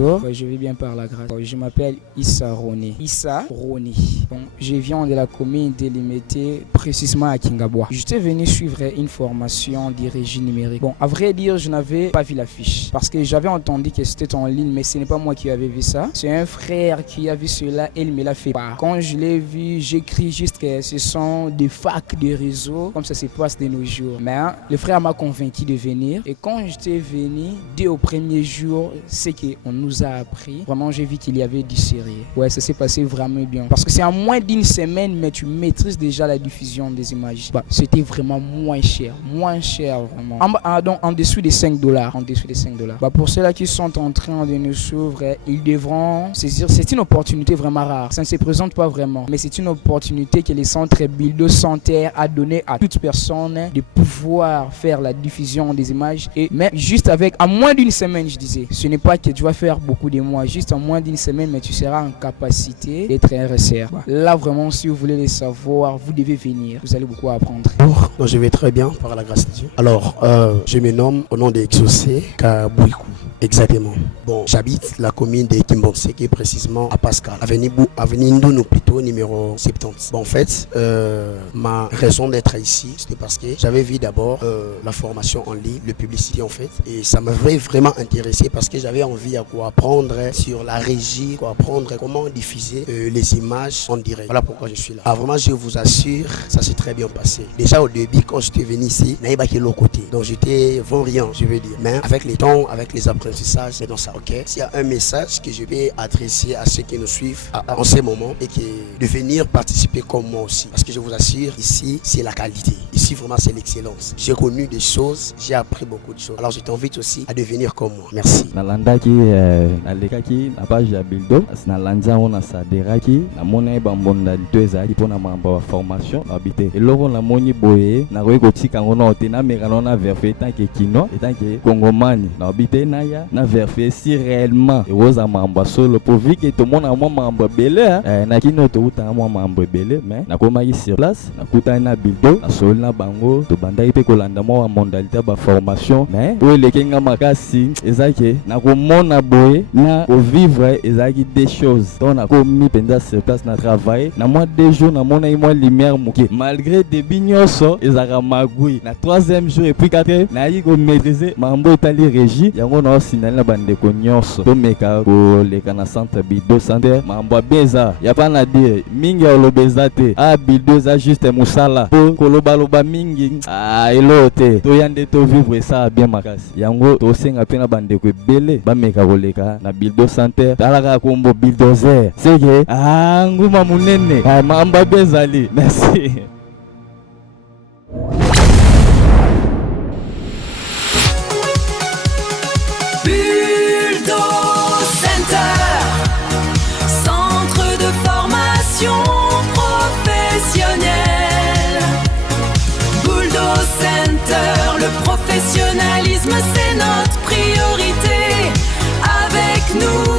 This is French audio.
bonjour. Je vais bien par la grâce. Je m'appelle Issa Roni. Bon, je viens de la commune délimitée, précisément à Kingabwa. J'étais venu suivre une formation de régie numérique. Bon, à vrai dire, je n'avais pas vu l'affiche parce que j'avais entendu que c'était en ligne, mais ce n'est pas moi qui avais vu ça. C'est un frère qui a vu cela et il me l'a fait part. Quand je l'ai vu, j'écris juste que ce sont des facs de réseau, comme ça se passe de nos jours. Mais le frère m'a convaincu de venir. Et quand j'étais venu, dès au premier jour, c'est qu'on nous a appris. Vraiment, j'ai vu qu'il y avait du sérieux. Ouais, ça s'est passé vraiment bien. Parce que c'est en moins d'une semaine, mais tu maîtrises déjà la diffusion des images. C'était vraiment moins cher vraiment. En dessous des $5. Pour ceux-là qui sont en train de nous suivre, ils devront saisir. C'est une opportunité vraiment rare. Ça ne se présente pas vraiment, mais c'est une opportunité que les centres Buildo Center a donné à toute personne de pouvoir faire la diffusion des images. Et même juste à moins d'une semaine, je disais, ce n'est pas que tu vas faire beaucoup de mois, juste en moins d'une semaine, mais tu seras en capacité d'être un RSR. Là vraiment, si vous voulez le savoir, vous devez venir, vous allez beaucoup apprendre. Donc, je vais très bien par la grâce de Dieu. Alors, je me nomme au nom d'Exaucé Kabouikou. Exactement. Bon, j'habite la commune de Kimbonseke, précisément à Pascal, avenue Ndounou plutôt, numéro 70. Bon, en fait, ma raison d'être ici, c'était parce que j'avais vu d'abord la formation en ligne, le publicité en fait, et ça m'avait vraiment intéressé parce que j'avais envie à quoi apprendre sur la régie, apprendre comment diffuser les images en direct. Voilà pourquoi je suis là. Ah, vraiment, je vous assure, ça s'est très bien passé. Déjà au début, quand j'étais venu ici, n'avais pas que l'autre côté. Donc j'étais vaurien, je veux dire. Mais avec les temps, avec les apprentissages, c'est dans ça, ok. S'il y a un message que je vais adresser à ceux qui nous suivent en ce moment et qui de venir participer comme moi aussi. Parce que je vous assure, ici, c'est la qualité. Ici, vraiment, c'est l'excellence. J'ai connu des choses, j'ai appris beaucoup de choses. Alors, je t'invite aussi à devenir comme moi. Merci. Nalandaki, nalekaki, na page ya Buildo, nalanza ona saderaki, na mona bambonda litwezaki pona mamba formation, habité. Et loro na moni boye, na roiko tika ngona otena mekano na verfe tant que kino, et tant que congomani, na habité na ya na verfe si réellement et aux mamba solo pour vu que tout le monde a moi mamba belé, na kino to uta moi mamba belé, mais na komaki sur place, na kuta na Buildo, na sol na bango, to bandai pe kolanda moi mondalité ba formation, mais pour les kenga makasi, ezaki na komona boye na au vivre ezaki des choses. On a commis pendant sur place na travail, na moi 2 jours na mona moi lumière moké. Malgré des bignoso, ezaka magui. Na 3e jour et puis 4e, na yi ko maîtriser mambo tali régie, yango na sinal na bande ko nyonso. To meka ko le kana centre Buildo Center, mambo beza. Ya pa na dire mingi olobeza te. Ah Buildo za juste musala. Po koloba loba mingi. Ah elote. To yande to vivre ça bien makasi. Yango to senga pe na bande ko belé, ba meka ko leka na Buildo Center. Talaka kombo bulldozer. Seke nguma munene. Mamba bezali. Merci. Buildo Center, centre de formation professionnelle. Buildo Center, le professionnalisme c'est notre priorité. Avec nous